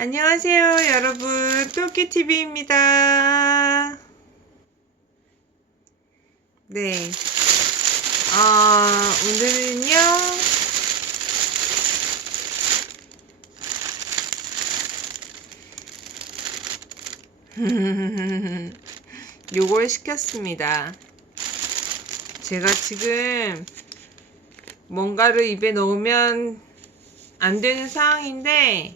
안녕하세요, 여러분. 똘끼TV입니다. 네. 오늘은요, 요걸 시켰습니다. 제가 지금 뭔가를 입에 넣으면 안 되는 상황인데,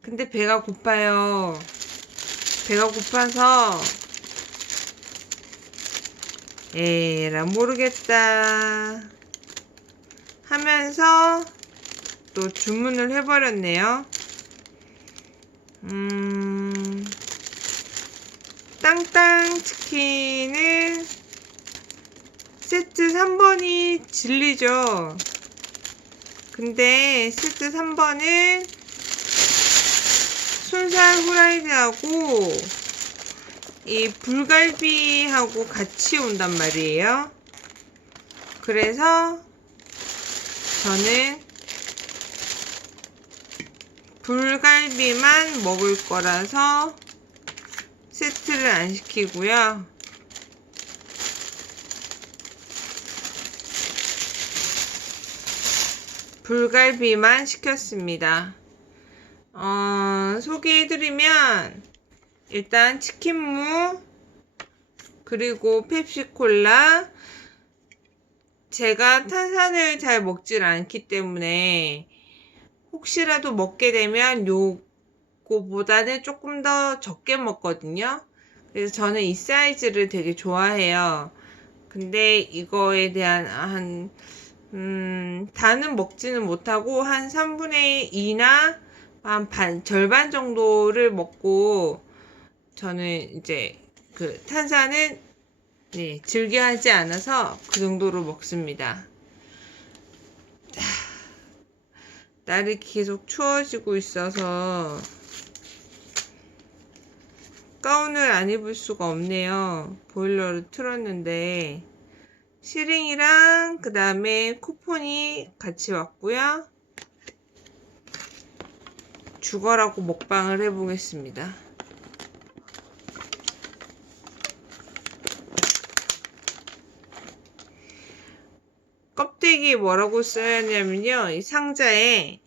근데 배가 고파요. 배가 고파서 에라 모르겠다 하면서 또 주문을 해버렸네요. 땅땅 치킨은 세트 3번이 진리죠. 근데 세트 3번은 순살 후라이드하고 이 불갈비하고 같이 온단 말이에요. 그래서 저는 불갈비만 먹을 거라서 세트를 안 시키고요. 불갈비만 시켰습니다. 소개해드리면 일단 치킨무 그리고 펩시콜라. 제가 탄산을 잘 먹질 않기 때문에 혹시라도 먹게 되면 요거보다는 조금 더 적게 먹거든요. 그래서 저는 이 사이즈를 되게 좋아해요. 근데 이거에 대한 다는 먹지는 못하고 한 3분의 2나 한 절반 정도를 먹고 저는 이제 그 탄산은 즐겨 하지 않아서 그 정도로 먹습니다. 날이 계속 추워지고 있어서 가운을 안 입을 수가 없네요. 보일러를 틀었는데 시링이랑 그 다음에 쿠폰이 같이 왔고요. 죽어라고 먹방을 해보겠습니다. 껍데기에 뭐라고 써야냐면요, 이 상자에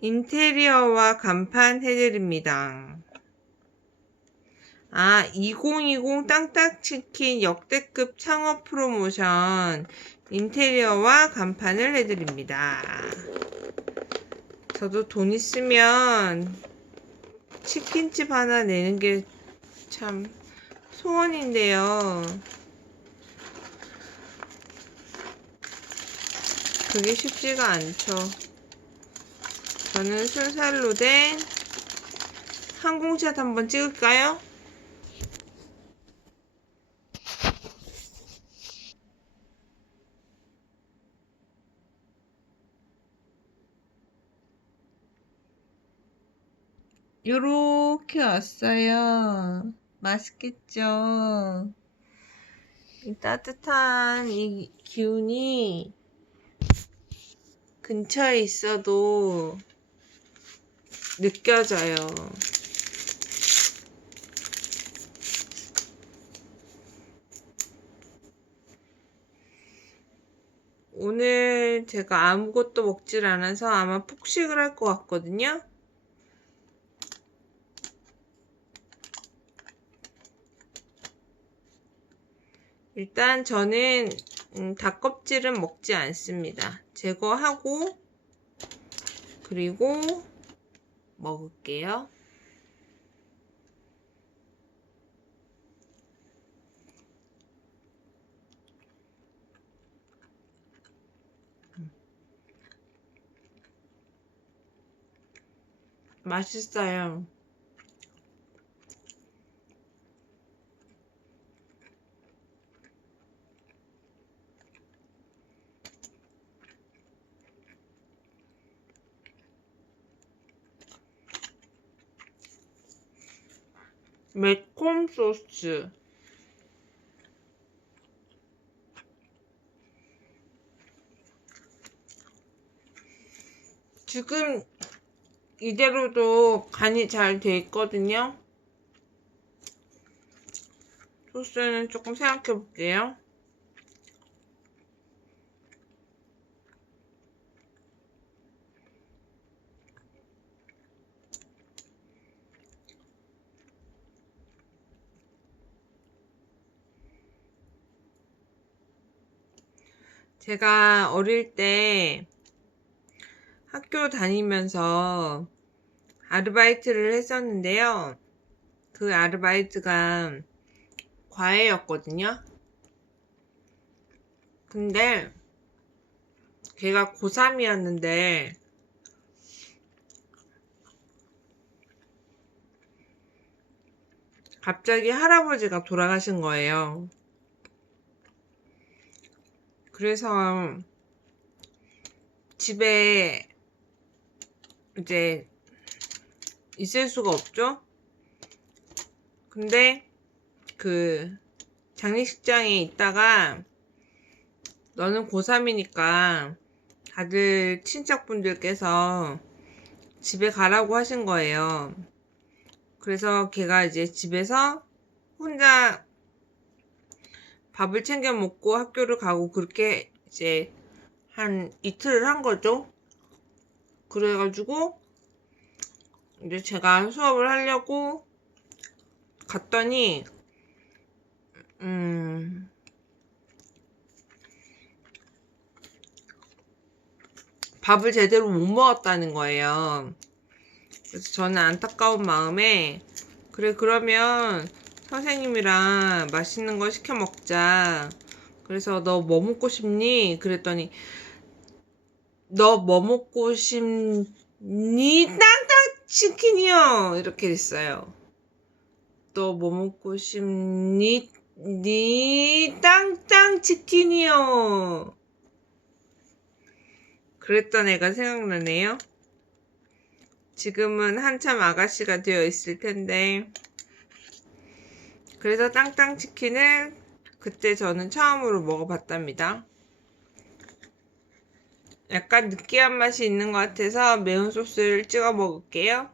인테리어와 간판 해드립니다. 2020 땅땅치킨 역대급 창업 프로모션 인테리어와 간판을 해드립니다. 저도 돈 있으면 치킨집 하나 내는 게 참 소원인데요. 그게 쉽지가 않죠. 저는 순살로 된 항공샷 한번 찍을까요? 요렇게 왔어요. 맛있겠죠? 이 따뜻한 이 기운이 근처에 있어도 느껴져요. 오늘 제가 아무것도 먹질 않아서 아마 폭식을 할 것 같거든요. 일단 저는 닭껍질은 먹지 않습니다. 제거하고 그리고 먹을게요. 맛있어요. 매콤 소스. 지금 이대로도 간이 잘 돼 있거든요. 소스는 조금 생각해 볼게요. 제가 어릴 때 학교 다니면서 아르바이트를 했었는데요. 그 아르바이트가 과외였거든요. 근데 걔가 고3이었는데 갑자기 할아버지가 돌아가신 거예요. 그래서 집에 이제 있을 수가 없죠. 근데 그 장례식장에 있다가 너는 고3이니까 다들 친척분들께서 집에 가라고 하신 거예요. 그래서 걔가 이제 집에서 혼자 밥을 챙겨 먹고 학교를 가고 그렇게 이제 한 이틀을 한 거죠. 그래가지고 이제 제가 수업을 하려고 갔더니 밥을 제대로 못 먹었다는 거예요. 그래서 저는 안타까운 마음에 그래 그러면 선생님이랑 맛있는 거 시켜 먹자. 그래서 너 뭐 먹고 싶니? 그랬더니 너 뭐 먹고 싶니? 땅땅 치킨이요. 이렇게 됐어요. 너 뭐 먹고 싶니? 니 땅땅 치킨이요. 그랬던 애가 생각나네요. 지금은 한참 아가씨가 되어 있을 텐데. 그래서 땅땅 치킨을 그때 저는 처음으로 먹어봤답니다. 약간 느끼한 맛이 있는 것 같아서 매운 소스를 찍어 먹을게요.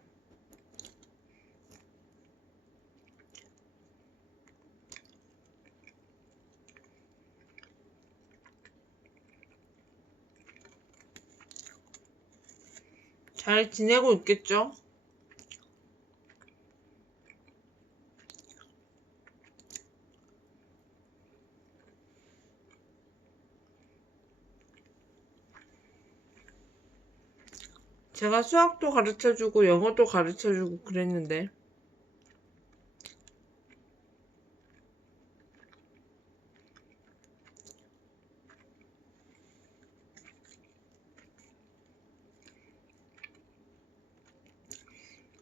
잘 지내고 있겠죠? 제가 수학도 가르쳐주고 영어도 가르쳐주고 그랬는데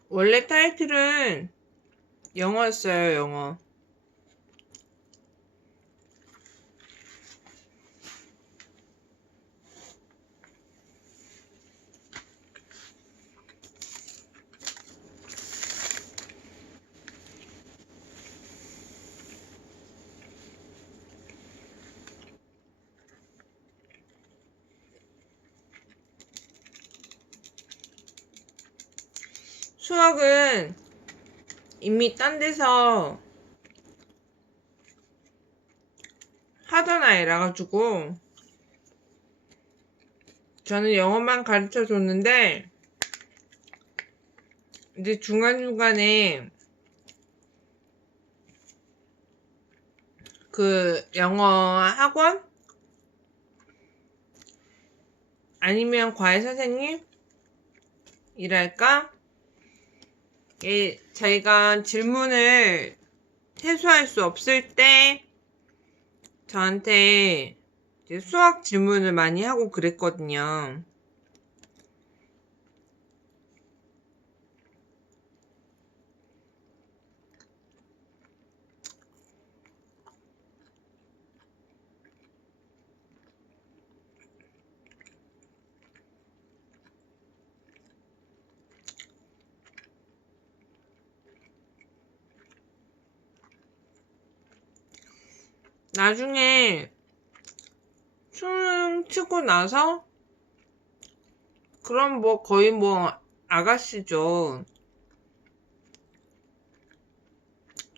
원래 타이틀은 영어였어요, 영어. 수학은 이미 딴 데서 하던 아이라 가지고 저는 영어만 가르쳐 줬는데 이제 중간중간에 그 영어 학원 아니면 과외 선생님 이랄까 자기가 질문을 해소할 수 없을 때 저한테 이제 수학 질문을 많이 하고 그랬거든요. 나중에 수능 치고 나서 그럼 뭐 거의 뭐 아가씨죠.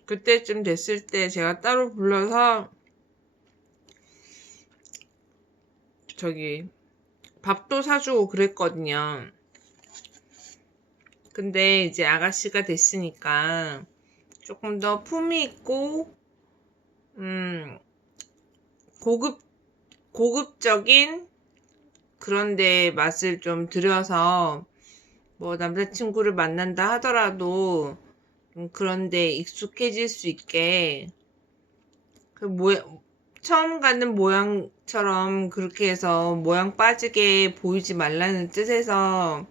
그때쯤 됐을 때 제가 따로 불러서 저기 밥도 사주고 그랬거든요. 근데 이제 아가씨가 됐으니까 조금 더 품위 있고 고급 고급적인 그런데 맛을 좀 들여서 뭐 남자친구를 만난다 하더라도 그런데 익숙해질 수 있게 그 처음 가는 모양처럼 그렇게 해서 모양 빠지게 보이지 말라는 뜻에서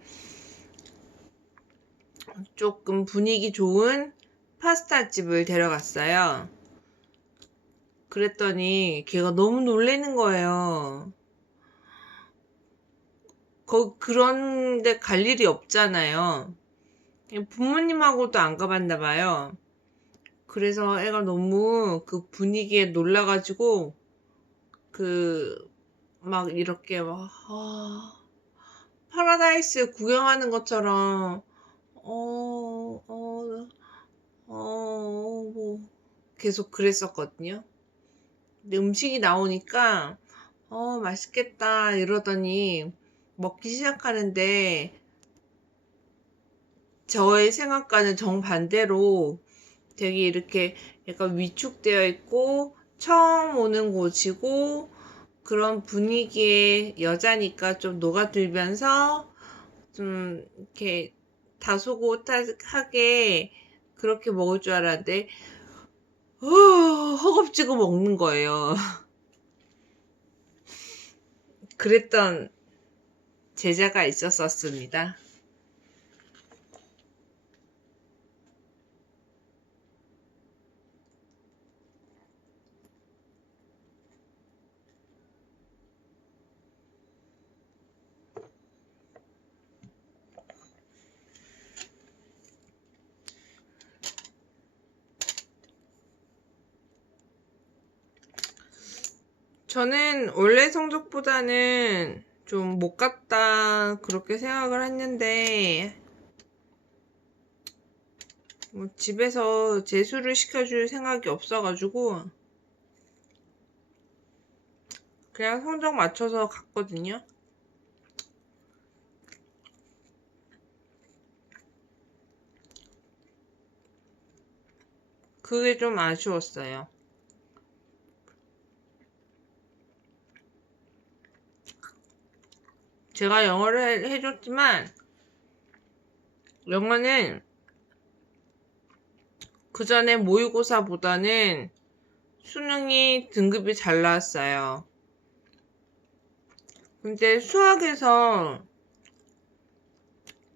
조금 분위기 좋은 파스타 집을 데려갔어요. 그랬더니 걔가 너무 놀라는 거예요. 그런 데 갈 일이 없잖아요. 부모님하고도 안 가봤나 봐요. 그래서 애가 너무 그 분위기에 놀라가지고 막 이렇게 막 파라다이스 구경하는 것처럼 뭐 계속 그랬었거든요. 근데 음식이 나오니까 맛있겠다 이러더니 먹기 시작하는데 저의 생각과는 정반대로 되게 이렇게 약간 위축되어 있고 처음 오는 곳이고 그런 분위기의 여자니까 좀 녹아들면서 좀 이렇게 다소곳하게 그렇게 먹을 줄 알았는데 허겁지겁 먹는 거예요. 그랬던 제자가 있었습니다. 저는 원래 성적보다는 좀 못 갔다 그렇게 생각을 했는데 뭐 집에서 재수를 시켜줄 생각이 없어가지고 그냥 성적 맞춰서 갔거든요. 그게 좀 아쉬웠어요. 제가 영어를 해줬지만 영어는 그 전에 모의고사보다는 수능이 등급이 잘 나왔어요. 근데 수학에서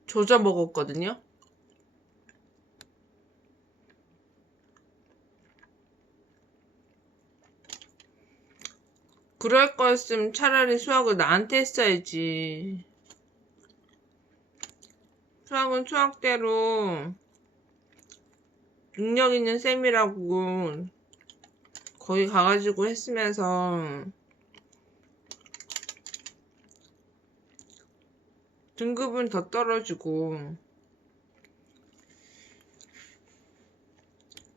조져 먹었거든요. 그럴 거였으면 차라리 수학을 나한테 했어야지. 수학은 수학대로 능력 있는 쌤이라고 거기 가가지고 했으면서 등급은 더 떨어지고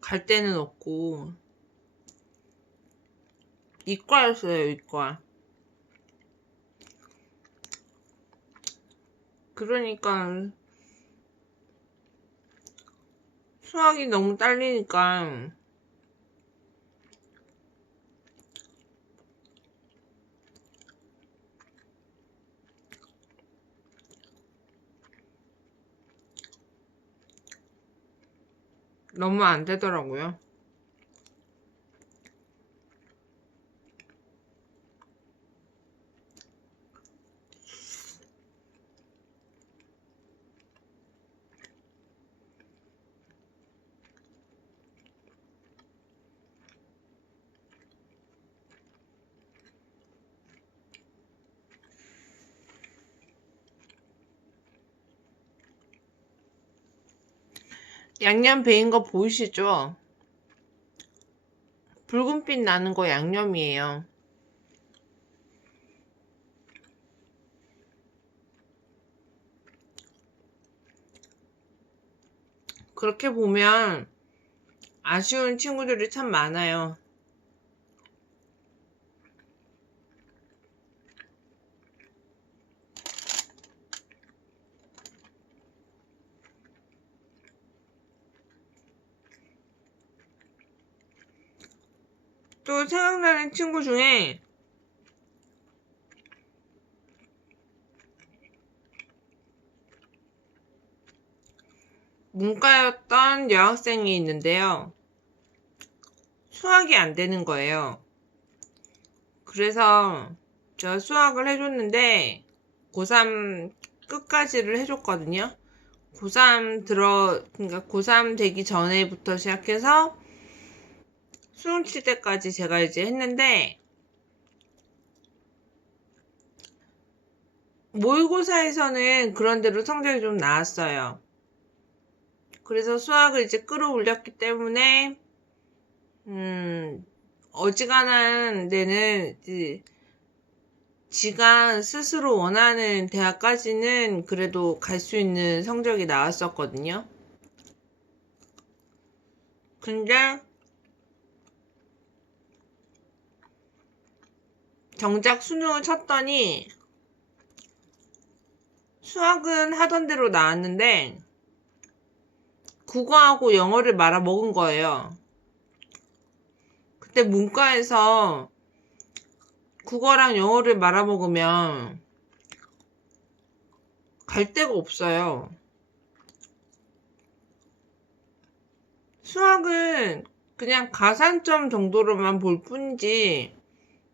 갈 데는 없고 이과였어요, 이과. 그러니까 수학이 너무 딸리니까 너무 안 되더라고요. 양념 배인 거 보이시죠? 붉은빛 나는 거 양념이에요. 그렇게 보면 아쉬운 친구들이 참 많아요. 또 생각나는 친구 중에 문과였던 여학생이 있는데요. 수학이 안 되는 거예요. 그래서 제가 수학을 해줬는데 고3 끝까지를 해줬거든요. 그러니까 고3 되기 전에부터 시작해서 수능 칠 때까지 제가 이제 했는데, 모의고사에서는 그런대로 성적이 좀 나왔어요. 그래서 수학을 이제 끌어올렸기 때문에, 어지간한 데는 이제 지가 스스로 원하는 대학까지는 그래도 갈 수 있는 성적이 나왔었거든요. 근데 정작 수능을 쳤더니 수학은 하던 대로 나왔는데 국어하고 영어를 말아먹은 거예요. 그때 문과에서 국어랑 영어를 말아먹으면 갈 데가 없어요. 수학은 그냥 가산점 정도로만 볼 뿐이지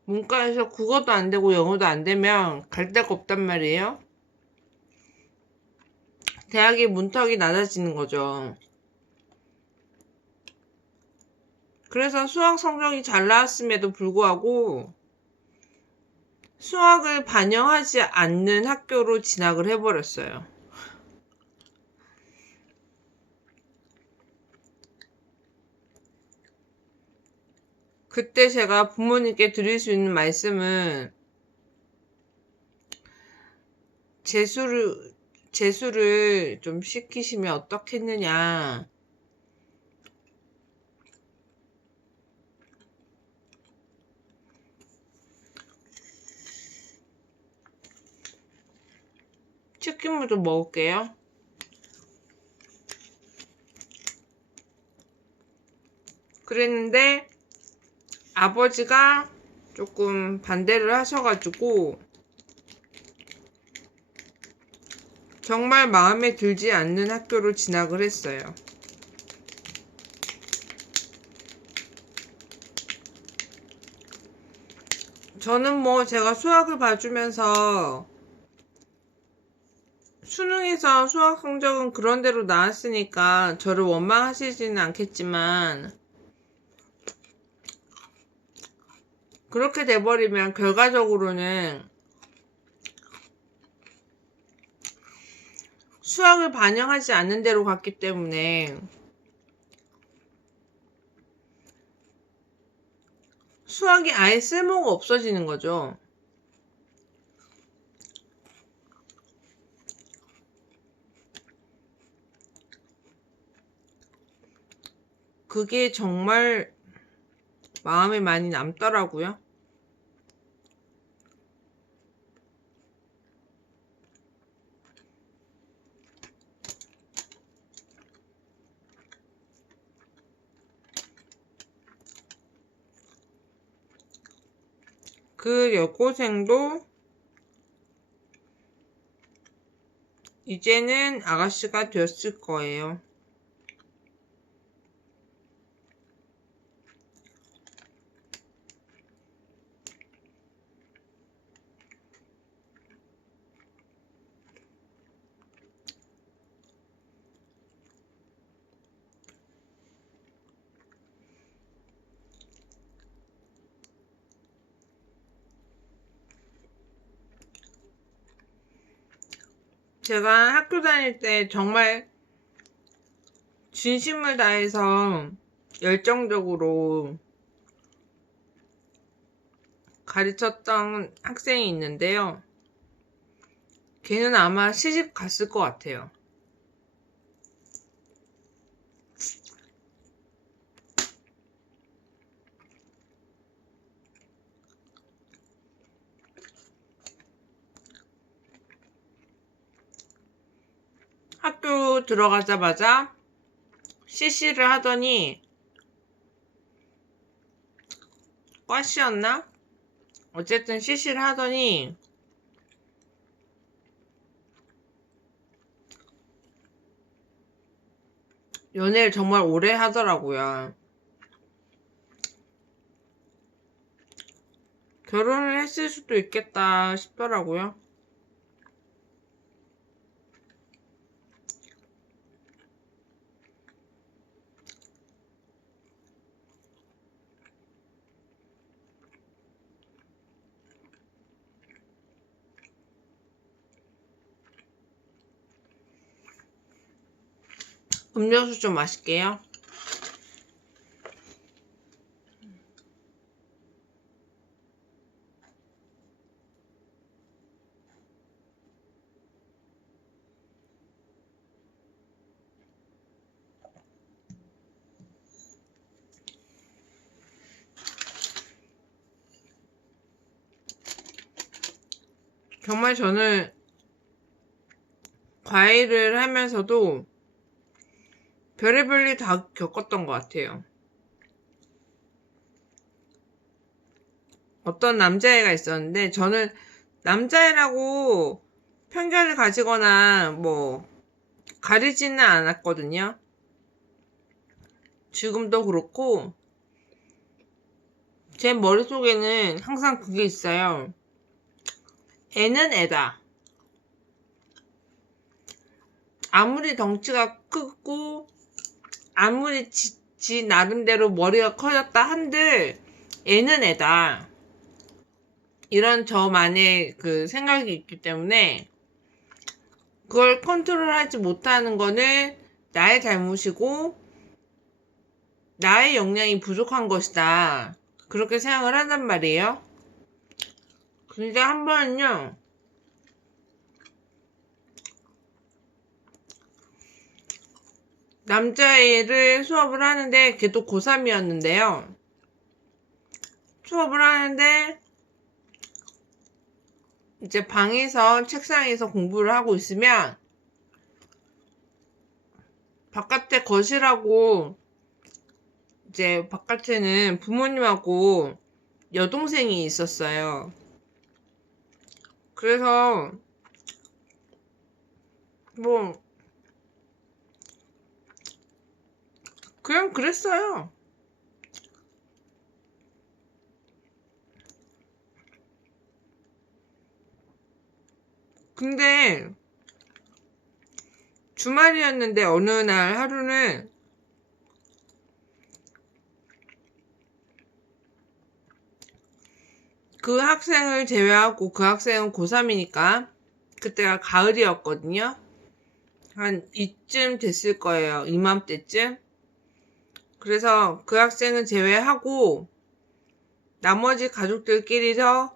문과에서 국어도 안 되고 영어도 안 되면 갈 데가 없단 말이에요. 대학의 문턱이 낮아지는 거죠. 그래서 수학 성적이 잘 나왔음에도 불구하고 수학을 반영하지 않는 학교로 진학을 해버렸어요. 그때 제가 부모님께 드릴 수 있는 말씀은 재수를 좀 시키시면 어떻겠느냐. 치킨물 좀 먹을게요. 그랬는데 아버지가 조금 반대를 하셔가지고 정말 마음에 들지 않는 학교로 진학을 했어요. 저는 뭐 제가 수학을 봐주면서 수능에서 수학 성적은 그런대로 나왔으니까 저를 원망하시지는 않겠지만 그렇게 돼버리면 결과적으로는 수학을 반영하지 않는 대로 갔기 때문에 수학이 아예 쓸모가 없어지는 거죠. 그게 정말 마음에 많이 남더라고요. 그 여고생도 이제는 아가씨가 되었을 거예요. 제가 학교 다닐 때 정말 진심을 다해서 열정적으로 가르쳤던 학생이 있는데요. 걔는 아마 시집 갔을 것 같아요. 학교 들어가자마자 CC를 하더니 과시였나? 어쨌든 CC를 하더니 연애를 정말 오래 하더라고요. 결혼을 했을 수도 있겠다 싶더라고요. 음료수 좀 마실게요. 정말 저는 과일을 하면서도 별의별 일 다 겪었던 것 같아요. 어떤 남자애가 있었는데 저는 남자애라고 편견을 가지거나 뭐 가리지는 않았거든요. 지금도 그렇고 제 머릿속에는 항상 그게 있어요. 애는 애다. 아무리 덩치가 크고 아무리 지 나름대로 머리가 커졌다 한들 애는 애다. 이런 저만의 그 생각이 있기 때문에 그걸 컨트롤하지 못하는 거는 나의 잘못이고 나의 역량이 부족한 것이다. 그렇게 생각을 한단 말이에요. 근데 한 번은요, 남자애를 수업을 하는데 걔도 고3이었는데요. 수업을 하는데 이제 방에서 책상에서 공부를 하고 있으면 바깥에 거실하고 이제 바깥에는 부모님하고 여동생이 있었어요. 그래서 뭐 그냥 그랬어요. 근데 주말이었는데 어느 날 하루는 그 학생을 제외하고 그 학생은 고3이니까 그때가 가을이었거든요. 한 이쯤 됐을 거예요. 이맘때쯤. 그래서 그 학생은 제외하고 나머지 가족들끼리서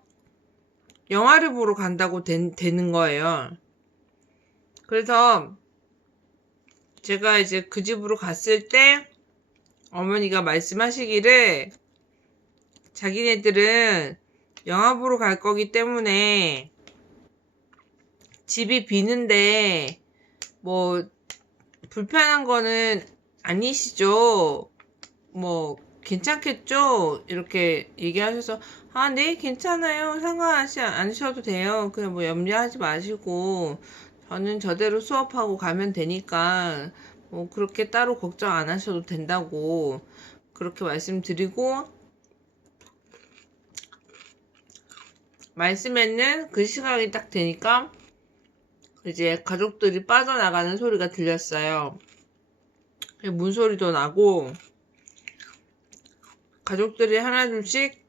영화를 보러 간다고 되는 거예요. 그래서 제가 이제 그 집으로 갔을 때 어머니가 말씀하시기를 자기네들은 영화 보러 갈 거기 때문에 집이 비는데 뭐 불편한 거는 아니시죠? 뭐 괜찮겠죠? 이렇게 얘기하셔서 아, 네, 괜찮아요. 상관하지 않으셔도 돼요. 그냥 뭐 염려하지 마시고 저는 저대로 수업하고 가면 되니까 뭐 그렇게 따로 걱정 안 하셔도 된다고 그렇게 말씀드리고 말씀했는 그 시각이 딱 되니까 이제 가족들이 빠져나가는 소리가 들렸어요. 문소리도 나고 가족들이 하나둘씩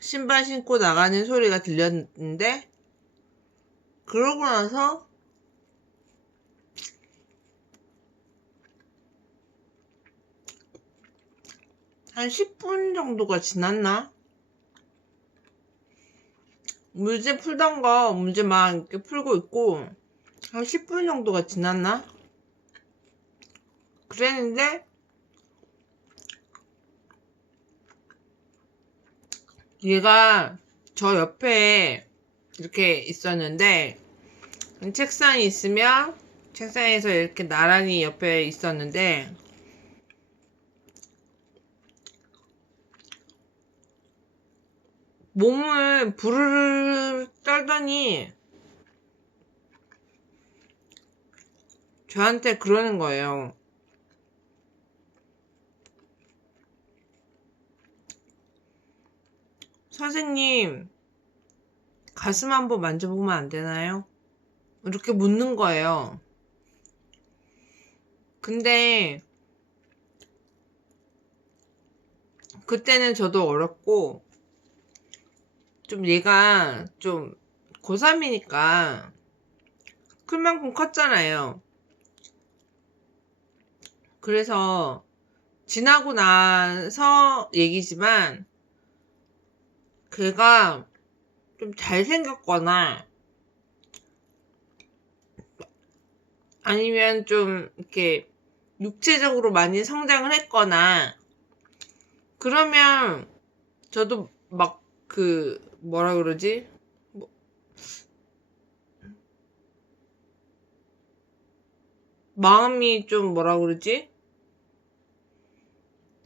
신발 신고 나가는 소리가 들렸는데 그러고 나서 한 10분 정도가 지났나? 문제 풀던 거 문제 막 이렇게 풀고 있고 한 10분 정도가 지났나? 그랬는데 얘가 저 옆에 이렇게 있었는데 책상이 있으면 책상에서 이렇게 나란히 옆에 있었는데 몸을 부르르 떨더니 저한테 그러는 거예요. 선생님, 가슴 한번 만져보면 안 되나요? 이렇게 묻는 거예요. 근데 그때는 저도 어렸고 좀 얘가 좀 고3이니까 클 만큼 컸잖아요. 그래서 지나고 나서 얘기지만 걔가 좀 잘생겼거나 아니면 좀 이렇게 육체적으로 많이 성장을 했거나 그러면 저도 막 뭐라 그러지? 마음이 좀 뭐라 그러지?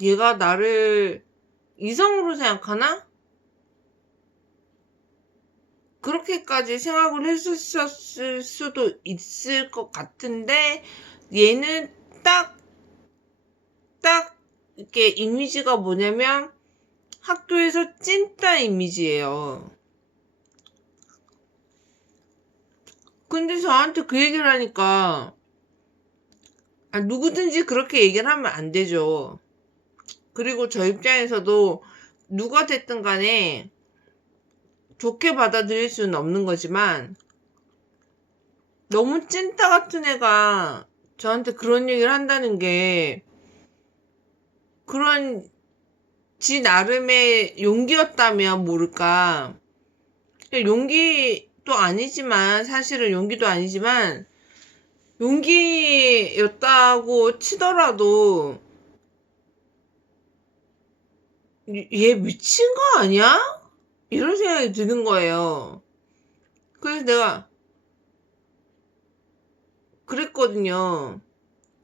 얘가 나를 이성으로 생각하나? 그렇게까지 생각을 했었을 수도 있을 것 같은데 얘는 딱 이렇게 이미지가 뭐냐면 학교에서 찐따 이미지예요. 근데 저한테 그 얘기를 하니까 누구든지 그렇게 얘기를 하면 안 되죠. 그리고 저 입장에서도 누가 됐든 간에 좋게 받아들일 수는 없는 거지만 너무 찐따 같은 애가 저한테 그런 얘기를 한다는 게 그런 지 나름의 용기였다면 모를까. 용기도 아니지만 사실은 용기도 아니지만 용기였다고 치더라도 얘 미친 거 아니야? 이런 생각이 드는 거예요. 그래서 내가 그랬거든요.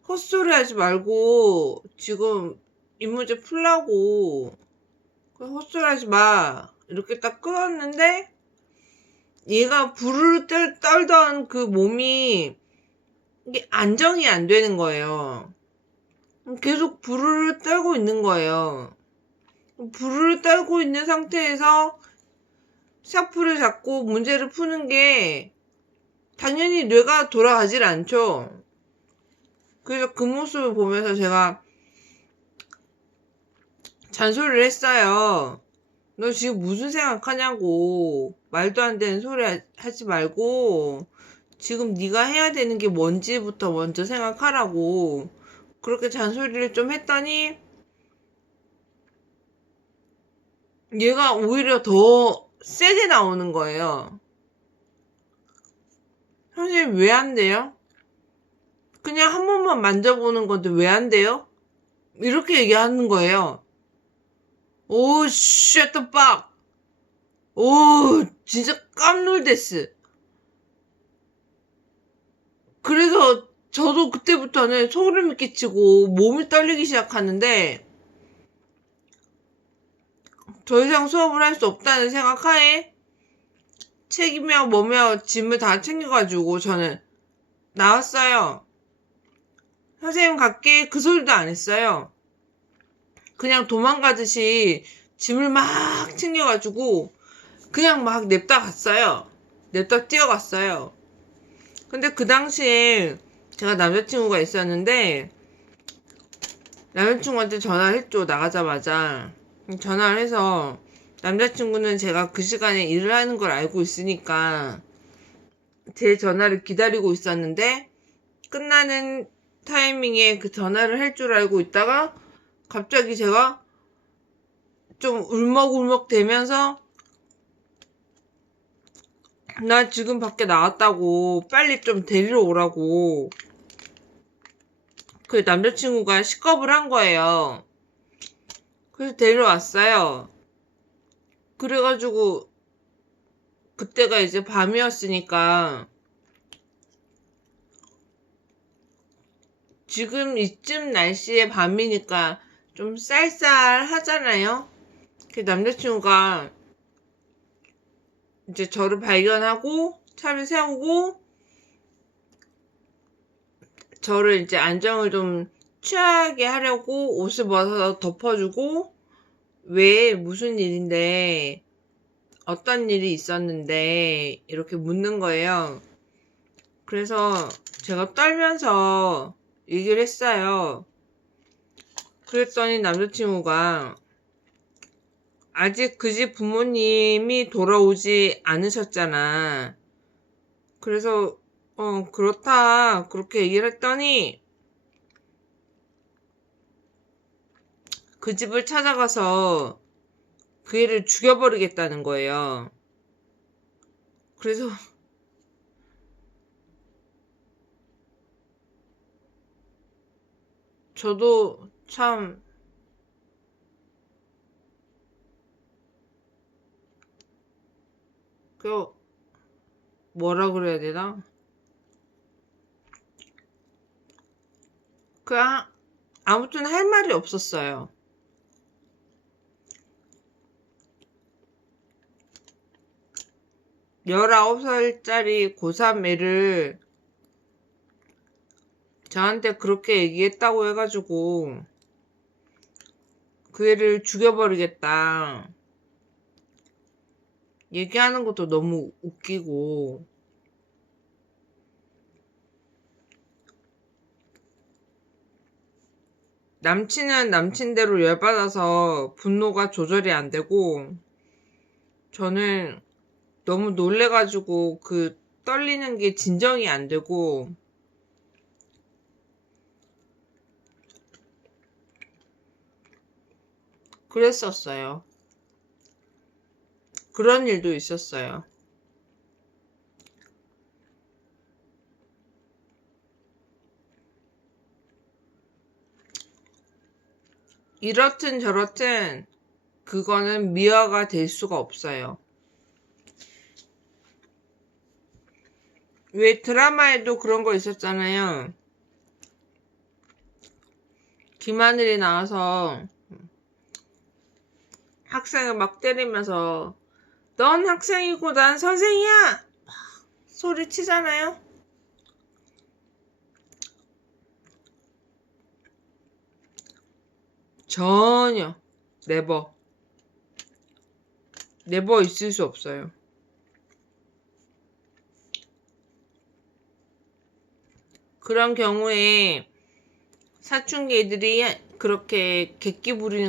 헛소리 하지 말고 지금 이 문제 풀라고 헛소리 하지 마 이렇게 딱 끊었는데 얘가 부르르 떨던 그 몸이 이게 안정이 안 되는 거예요. 계속 부르르 떨고 있는 거예요. 부르르 떨고 있는 상태에서 샤프를 잡고 문제를 푸는 게 당연히 뇌가 돌아가질 않죠. 그래서 그 모습을 보면서 제가 잔소리를 했어요. 너 지금 무슨 생각하냐고. 말도 안 되는 소리 하지 말고 지금 네가 해야 되는 게 뭔지부터 먼저 생각하라고. 그렇게 잔소리를 좀 했더니 얘가 오히려 더 세게 나오는 거예요. 선생님 왜 안 돼요? 그냥 한 번만 만져보는 건데 왜 안 돼요? 이렇게 얘기하는 거예요. 오, shut the fuck. 오, 진짜 깜놀됐어. 그래서 저도 그때부터는 소름이 끼치고 몸이 떨리기 시작하는데 더 이상 수업을 할 수 없다는 생각하에 책이며 뭐며 짐을 다 챙겨가지고 저는 나왔어요. 선생님 갈게 그 소리도 안 했어요. 그냥 도망가듯이 짐을 막 챙겨가지고 그냥 막 냅다 갔어요. 냅다 뛰어갔어요. 근데 그 당시에 제가 남자친구가 있었는데 남자친구한테 전화를 했죠. 나가자마자 전화를 해서 남자친구는 제가 그 시간에 일을 하는 걸 알고 있으니까 제 전화를 기다리고 있었는데 끝나는 타이밍에 그 전화를 할 줄 알고 있다가 갑자기 제가 좀 울먹울먹 되면서 나 지금 밖에 나왔다고 빨리 좀 데리러 오라고 그 남자친구가 식겁을 한 거예요. 그래서 데려왔어요. 그래가지고 그때가 이제 밤이었으니까 지금 이쯤 날씨에 밤이니까 좀 쌀쌀하잖아요. 그 남자친구가 이제 저를 발견하고 차를 세우고 저를 이제 안정을 좀 취하게 하려고 옷을 벗어서 덮어주고 왜 무슨 일인데 어떤 일이 있었는데 이렇게 묻는 거예요. 그래서 제가 떨면서 얘기를 했어요. 그랬더니 남자친구가 아직 그 집 부모님이 돌아오지 않으셨잖아. 그래서 그렇다 그렇게 얘기를 했더니 그 집을 찾아가서 그 애를 죽여버리겠다는 거예요. 그래서 저도 참 그 뭐라 그래야 되나? 그냥 아무튼 할 말이 없었어요. 19살짜리 고3 애를 저한테 그렇게 얘기했다고 해가지고 그 애를 죽여버리겠다 얘기하는 것도 너무 웃기고 남친은 남친대로 열받아서 분노가 조절이 안 되고 저는 너무 놀래가지고 그 떨리는 게 진정이 안 되고 그랬었어요. 그런 일도 있었어요. 이렇든 저렇든 그거는 미화가 될 수가 없어요. 왜 드라마에도 그런 거 있었잖아요. 김하늘이 나와서 학생을 막 때리면서 넌 학생이고 난 선생이야! 소리 치잖아요. 전혀 네버 있을 수 없어요. 그런 경우에 사춘기 애들이 그렇게 객기 부리는